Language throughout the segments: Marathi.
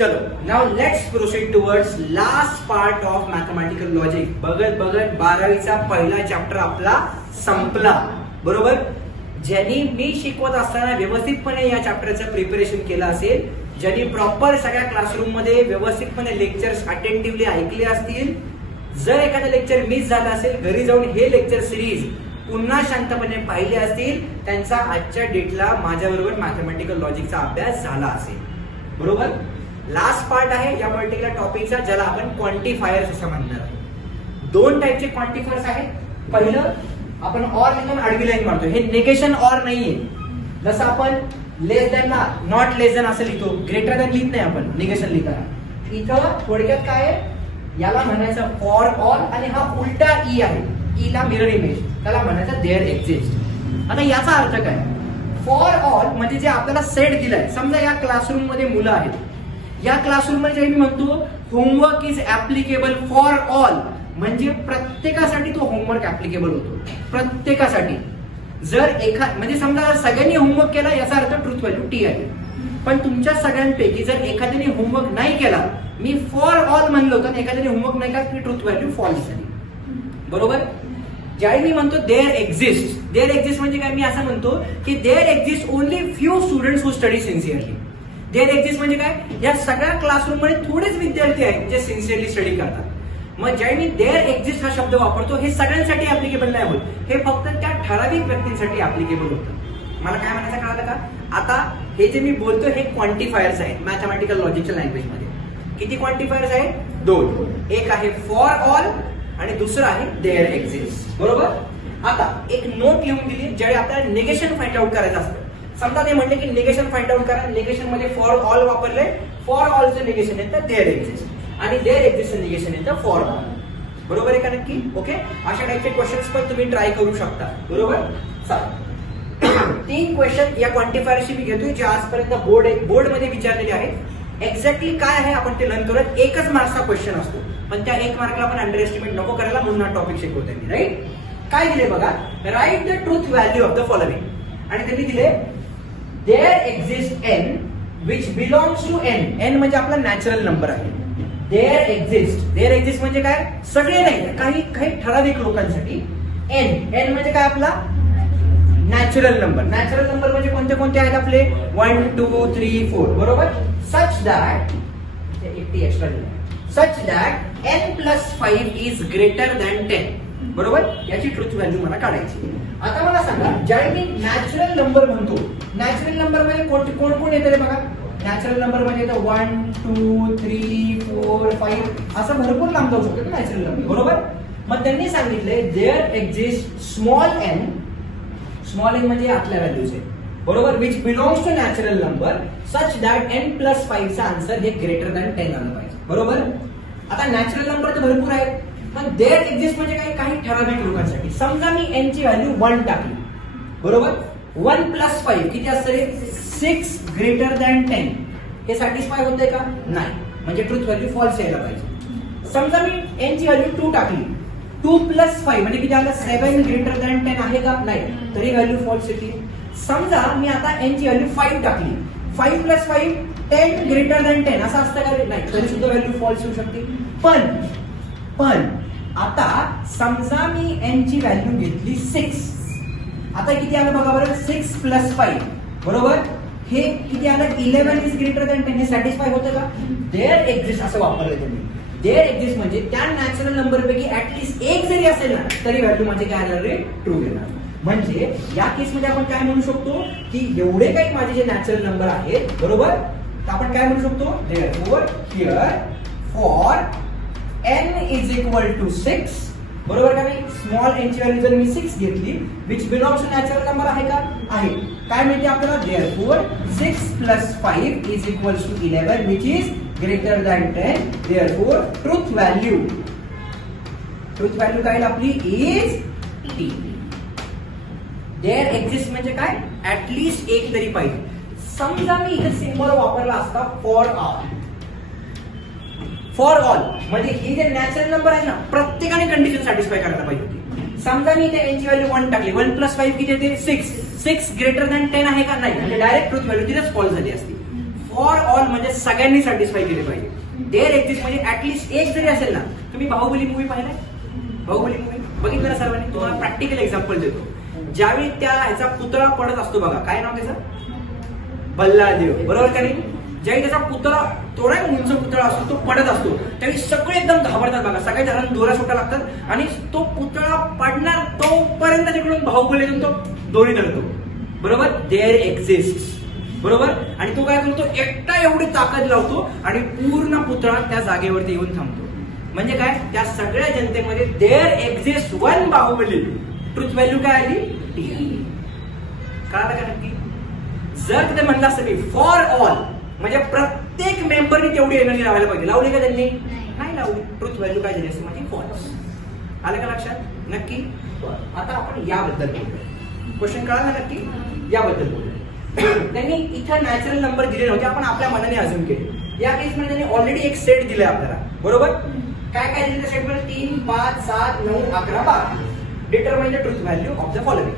चलो now let's proceed towards last part of mathematical logic. बघत बघत 12वीचा पहिला चॅप्टर आपला संपला. बरोबर. ज्यांनी मी शिकवत असताना व्यवस्थितपणे या चॅप्टरचं प्रिपरेशन केलं असेल, ज्यांनी प्रॉपर सगळ्या क्लासरूम मध्ये व्यवस्थितपणे लेक्चर्स अटेंटिव्हली ऐकले असतील, जर एखादं लेक्चर मिस झालं असेल घरी जाऊन हे लेक्चर सिरीज पुन्हा शांतपणे पाहिले असतील, त्यांचा आजच्या डेटला माझ्याबरोबर मॅथमॅटिकल लॉजिकचा अभ्यास झाला असेल. बरोबर. लास्ट पार्ट आहे या पर्टिक्युलर टॉपिकचा, ज्याला आपण क्वांटिफायर्स असं म्हणणार आहोत. दोन टाईपचे क्वांटिफायर्स आहेत. पहिलं आपण ऑर लिहून आडवी लाईन मारतो. हे निगेशन ऑर नाहीये. जसं आपण लेस दॅन ला नॉट लेस दॅन असं लिहितो, ग्रेटर दॅन लिहित नाही आपण निगेशन लिहिताना. इथं थोडक्यात काय आहे, याला म्हणायचं फॉर ऑल आणि हा उलटा ई आहे. ई ला मिरर इमेज, त्याला म्हणायचं देअर एक्झिस्ट. आता याचा अर्थ काय, फॉर ऑल म्हणजे जे आपल्याला सेट दिलाय. समजा या क्लासरूम मध्ये मुलं आहेत, या क्लासरूम मध्ये मी म्हणतो homework is applicable for all, म्हणजे प्रत्येकासाठी तो होमवर्क ऍप्लिकेबल होतो. प्रत्येकासाठी. जर म्हणजे समजा सगळ्यांनी होमवर्क केला याचा अर्थ ट्रुथ व्हॅल्यू टी आहे. पण तुमच्या सगळ्यांपैकी जर एखाद्याने होमवर्क नाही केला, मी फॉर ऑल म्हणलो होतं, एखाद्याने होमवर्क नाही केला, ती ट्रुथ व्हॅल्यू फॉल्स झाली. बरोबर. ज्यावेळी मी म्हणतो देअर एक्झिस्ट, देअर एक्झिस्ट म्हणजे काय, मी असं म्हणतो की there exist only few students who study sincerely. There exist म्हणजे काय, या सगळ्या क्लासरूम मध्ये थोडेच विद्यार्थी आहेत जे सिन्सिअरली स्टडी करतात. मग ज्यावेळी मी देअर एक्झिस्ट हा शब्द वापरतो, हे सगळ्यांसाठी ऍप्लिकेबल नाही होत, हे फक्त त्या ठराविक व्यक्तींसाठी ऍप्लिकेबल होतं. मला काय म्हणायचं कळालं का. आता हे जे मी बोलतो हे क्वांटिफायर्स आहेत मॅथमॅटिकल लॉजिकच्या लँग्वेज मध्ये. किती क्वांटिफायर्स आहेत, दोन. एक आहे फॉर ऑल आणि दुसरं आहे देअर एक्झिस्ट. बरोबर. आता एक नोट लिहून दिली, ज्यावेळी आपल्याला निगेशन फाइंड आउट करायचं असतं. समजा ते म्हणले की निगेशन फाइंड आउट करा, निगेशन मध्ये फॉर ऑल वापरले, फॉर ऑलचं निगेशन येतं देअर एक्झिस्ट आणि देअर एक्झिस्टचं निगेशन येतं फॉर ऑल. बरोबर आहे का नक्की. ओके. अशा टाईपचे क्वेश्चन्स पण तुम्ही ट्राय करू शकता. बरोबर. चालेल. 3 क्वेश्चन या क्वांटिफायरशी मी घेतोय, जे आजपर्यंत बोर्ड मध्ये विचारलेले आहेत. एक्झॅक्टली काय आहे आपण ते लर्न करूयात. 1च मार्क्सचा क्वेश्चन असतो, पण त्या 1 मार्कला आपण अंडर एस्टिमेट नको करायला, म्हणून हा टॉपिक शिकवतोय मी. राईट. काय दिले बघा, right the truth value of the following. आणि त्यांनी दिले there exist N which belongs to N. N म्हणजे आपला नॅचरल नंबर आहे. देअर एक्झिस्ट म्हणजे काय, सगळे नाही, काही काही ठराविक लोकांसाठी. एन म्हणजे काय, आपला नॅचरल नंबर. नॅचरल नंबर म्हणजे कोणते कोणते आहेत आपले, 1 2 3 4. बरोबर. सच that n+5 is greater than 10. बरोबर. याची ट्रुथ व्हॅल्यू मला काढायची. आता मला सांगा, ज्यावेळी मी नॅचरल नंबर म्हणतो, नॅचरल नंबर मध्ये कोण कोण येतं रे बघा. नॅचरल नंबर मध्ये येतं 1 2 3 4 5 असं भरपूर लांब जाऊ शकतो नॅचरल नंबर. बरोबर. मग त्यांनी सांगितले देअर एक्झिस्ट स्मॉल एन म्हणजे आतल्या व्हॅल्यूज आहे. बरोबर. Which belongs to natural number such that n+5 चा आन्सर हे ग्रेटर दॅन 10 आलं पाहिजे. बरोबर. आता नॅचरल नंबर तर भरपूर आहेत, पण देअर एक्झिस्ट म्हणजे काही ठराविक लोकांसाठी. समजा मी n ची व्हॅल्यू 1 टाकली. बरोबर. 1+5 किती असतं रे, 6 ग्रेटर दॅन 10. हे सॅटिस्फाय होतंय का, नाही, म्हणजे ट्रुथ व्हॅल्यू फॉल्स यायला पाहिजे. समजा मी n ची व्हॅल्यू 2 टाकली, 2+5 म्हणजे किती आलं, 7 ग्रेटर दॅन 10 आहे का, नाही, तरी व्हॅल्यू फॉल्स येते. समजा मी आता n ची व्हॅल्यू 5 टाकली, 5+5 10 ग्रेटर दॅन 10 असं असतं का, नाही, तरी सुद्धा व्हॅल्यू फॉल्स होऊ शकते. पण आता समजा मी n ची व्हॅल्यू घेतली 6. आता किती आलं बघा बरं, 6+5. बरोबर. हे किती आलं, 11 इज ग्रेटर दॅन 10. हे सॅटिस्फाय होतं का. देअर एक्झिस्ट असं वापरलं तुम्ही. देअर एक्झिस्ट म्हणजे त्या नॅचरल नंबर पैकी ऍटलीस्ट एक जरी असेल ना, तरी व्हॅल्यू म्हणजे काय येणार रे, ट्रू येणार. म्हणजे या केसमध्ये आपण काय म्हणू शकतो की एवढे काही माझे जे नॅचरल नंबर आहेत, बरोबर, तर आपण काय म्हणू शकतो, therefore here for n is equal to 6. बरोबर का नाही. स्मॉल n ची व्हॅल्यू जर मी 6 घेतली, which belongs to natural number आहे का, आहे. काय मिळते आपल्याला, therefore 6+5 is equal to 11 which is greater than 10. Therefore truth value काय आपली इज t. देअर एक्झिस्ट म्हणजे काय, ऍटलीस्ट एक तरी पाहिजे. समजा मी इथे सिम्बॉल वापरला असता फॉर ऑल. फॉर ऑल म्हणजे ही जे नॅचरल नंबर आहे ना, प्रत्येकाने कंडिशन सॅटिस्फाय करायला पाहिजे होती. समजा मी इथे n ची व्हॅल्यू 1 टाकली, 1+5 किती येते, 6 ग्रेटर दॅन 10 आहे का, नाही, म्हणजे डायरेक्ट ट्रुथ व्हॅल्यू तिथेच फॉल्स झाली असती. फॉर ऑल म्हणजे सगळ्यांनी सॅटिस्फाय केले पाहिजे. देअर एक्झिस्ट म्हणजे ऍटलीस्ट एक जरी असेल ना. तुम्ही बाहुबली मूवी पाहिलाय? बाहुबली मूवी बघितलं ना सर्वांनी? तुम्हाला प्रॅक्टिकल एक्झाम्पल देतो. ज्यावेळी त्या ह्याचा पुतळा पडत असतो बघा, काय नाव त्याचं? बल्लादेव, बरोबर का नाही? ज्यावेळी त्याचा पुतळा, थोडा उंच पुतळा असतो, तो पडत असतो, त्यावेळी सगळे एकदम घाबरतात बघा. सगळे जणांना दोरा सुटा लागतात आणि तो पुतळा पडणार तोपर्यंत तिकडून बाहुबलीतून तो दोरी धरतो, बरोबर? देअर एक्झिस्ट, बरोबर? आणि तो काय करतो? एकटा एवढी ताकद लावतो आणि पूर्ण पुतळा त्या जागेवरती येऊन थांबतो. म्हणजे काय? त्या सगळ्या जनतेमध्ये there exist one Baahubali. Truth value काय आली? टी. कळालं का नक्की? जर ते म्हणलं असतं की फॉर ऑल म्हणजे प्रत्येक मेंबरनी तेवढी एनर्जी लावायला पाहिजे, लावली का त्यांनी? नाही लावली. ट्रुथ व्हॅल्यू काय झाली असते? म्हणजे फॉल्स. आलं का लक्षात? नक्की. आता आपण याबद्दल बोलूया. क्वेश्चन कळाला नक्की? याबद्दल बोलूया. त्यांनी इथं नॅचरल नंबर दिले नव्हते, आपण आपल्या मनाने अजून केले. या केस मध्ये त्यांनी ऑलरेडी एक सेट दिलाय आपल्याला, बरोबर? काय काय दिलं त्या सेटमध्ये? 3, 5, 7, 9, 11, 12. Determine the truth value of the following.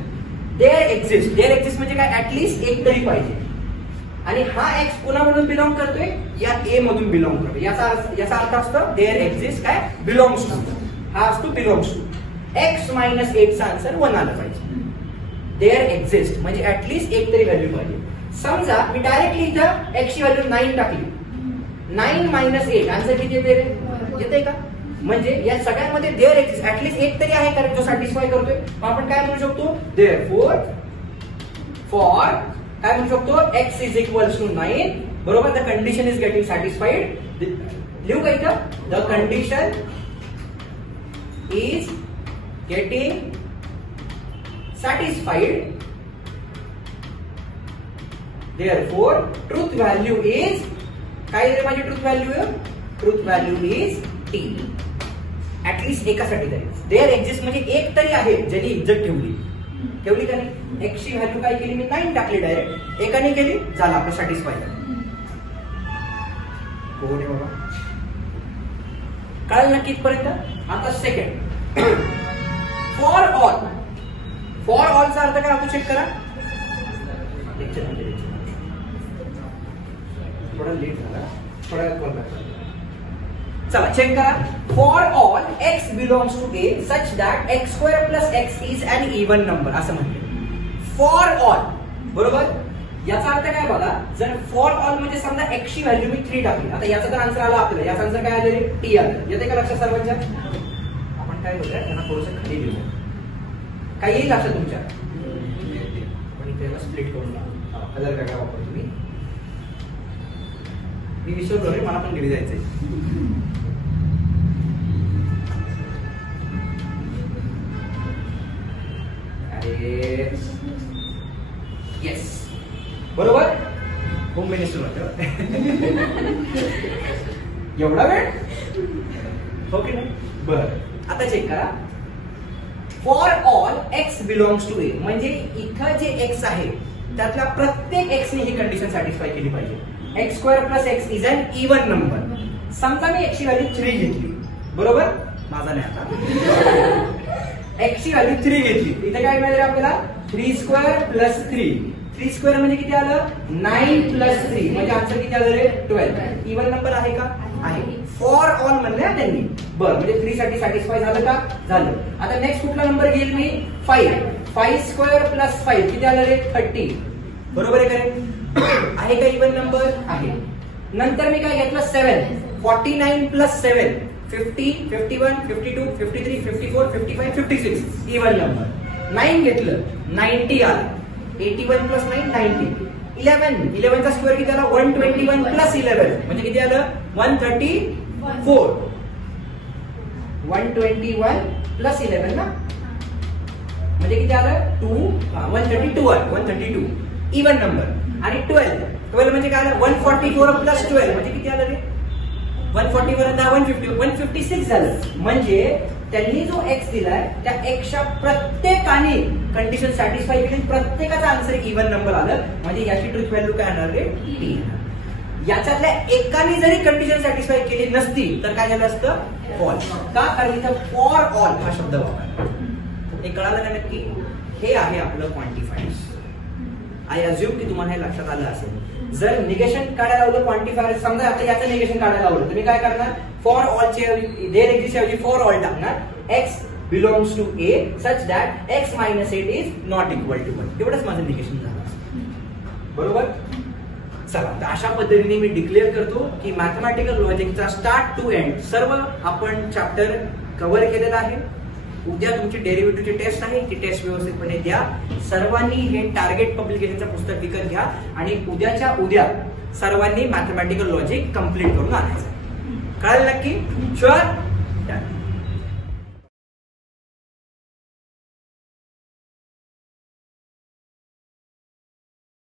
There exist. There exist म्हणजे काय? ऍटलीस्ट एक तरी पाहिजे. आणि हा एक्स कोणामधून बिलॉंग करतोय? या ए मधून बिलॉंग करतोय. याचा अर्थ असतो देअर एक्झिस्ट काय? Belongs to. हा असतो बिलॉंग्स टू. एक्स मायनस 8 चा आन्सर 1 आला पाहिजे. देअर एक्झिस्ट म्हणजे ऍटलीस्ट एक तरी व्हॅल्यू पाहिजे. समजा मी डायरेक्टली इथं एक्स ची व्हॅल्यू 9 टाकली. 9 मायनस 8 आन्सर किती येते रे? येते का? म्हणजे या सगळ्यांमध्ये देअर एक्झिस्ट ऍटलीस्ट एक तरी आहे कारण जो सॅटिस्फाय करतोय. मग आपण काय म्हणू शकतो? देअरफॉर फॉर काय म्हणू शकतो? एक्स इज इक्वल्स टू 9, बरोबर? The condition is getting satisfied. लिहू का इथं? The condition is getting satisfied. Therefore truth value is काय रे? माझी truth value? Truth value is T. At least एकासाठी तरी. देअर एक्झिस्ट म्हणजे एक तरी आहे ज्यांनी इज्जत ठेवली का नाही? एक्स ची व्हॅल्यू काय केली? मी 9 टाकली डायरेक्ट. एकाने केली, झाला आपलं सॅटिस्फाय. कोण आहे बाबा? कळलं नक्की इथपर्यंत? आता सेकंड फॉर ऑल. फॉर ऑलचा अर्थ काय होतो चेक करा. थोडा लेट झाला, थोडा कॉल बॅक. चला चेक करा. For all X belongs to A such that X square plus X is an even number. असं म्हणते फॉर ऑल, बरोबर? याचा अर्थ काय बघा. जर फॉर ऑल म्हणजे समजा एक्स ची व्हॅल्यू मी 3 टाकली. आता याचा तर आन्सर आला आपल्याला. याचा आन्सर काय आले? टी आलं. येते का लक्षात सर्वांच्या? आपण काय बोलूया, त्यांना थोडंसं खाली घेऊया. काय येईल लक्षात तुमच्या? पण इथे स्प्लिट करून कलर काय वापरतो तुम्ही? मी विसरलो रे, मला पण घरी जायचंय. येस, बरोबर. होम मिनिस्टर एवढा वेळ ओके नाही? बर, आता चेक करा. For all X belongs to A म्हणजे इथं जे एक्स आहे त्यातल्या प्रत्येक एक्सने ही कंडिशन सॅटिस्फाय केली पाहिजे. X square plus X is an even number. समजा मी एक्सची व्हॅल्यू 3 घेतली, बरोबर? माझा नाही आता. एक्सची व्हॅल्यू 3 घेतली. इथे काय मिळालं आपल्याला? 3 स्क्वेअर प्लस 3. 3 स्क्वेअर म्हणजे किती आलं? 9 प्लस 3 म्हणजे आन्सर किती आलं रे? 12. इव्हन नंबर आहे का? आहे. फॉर ऑल म्हणले त्यांनी. बरं, म्हणजे 3 साठी सॅटिस्फाय झालं का? झालं. आता नेक्स्ट कुठला नंबर घेईल मी? 5. 5 स्क्वेअर प्लस 5 किती आलं रे? 30. बरोबर आहे का रे? आहे का इव्हन नंबर? आहे. नंतर मी काय घेतलं? 7. 49 प्लस 7 50, 51, 52, 53, 54, 55, 56 इव्हन नंबर. 9 घेतलं, 90 आलं. 81 प्लस 9 90. 11 चा स्क्वेअर किती आला? 121 प्लस 11 म्हणजे किती आलं? 134. 121 प्लस 11 ना म्हणजे किती आलं? 132 आलं. 132 इव्हन नंबर. आणि 12 म्हणजे काय आलं? 144 प्लस 12 म्हणजे किती आलं रे? 141 156 झालं. म्हणजे त्यांनी जो एक्स दिलाय त्या एक्सच्या प्रत्येकाने कंडिशन सॅटिस्फाय केली. प्रत्येकाचा आन्सर इव्हन नंबर आलं म्हणजे याची ट्रुथ व्हॅल्यू काय येणार रे? टी. याच्यातल्या एकाने जरी कंडिशन सॅटिस्फाय केली नसती तर काय झालं असतं? फॉल्स. का? कारण इथं फॉर ऑल हा शब्द वापरला. हे कळालं का नक्की? हे आहे आपलं क्वांटिफायर्स. आय अज्युम की तुम्हाला हे लक्षात आलं असेल. जर निगेशन काढायला लावलं क्वांटिफायर, समजा आता याचं निगेशन काढायला लावलं तर मी काय करणार, फॉर ऑलचे देर एक्झिस्ट ऐवजी फॉर ऑल टाकणार, X belongs to A such that X minus 8 is not equal to 1. एवढंच माझं निगेशन झालं. बरोबर. चला, तर अशा पद्धतीने मी डिक्लेअर करतो की मॅथमॅटिकल लॉजिकचा स्टार्ट टू एंड सर्व आपण चॅप्टर कव्हर केलेला आहे. उद्या तुमची डेरिव्हेटिव्हची टेस्ट आहे, ती टेस्ट व्यवस्थितपणे द्या. सर्वांनी हे टार्गेट पब्लिकेशनचं पुस्तक विकत घ्या आणि उद्याच्या उद्या सर्वांनी मॅथमॅटिकल लॉजिक कम्प्लीट करून आणायचं. कळलं नक्की? शुअर.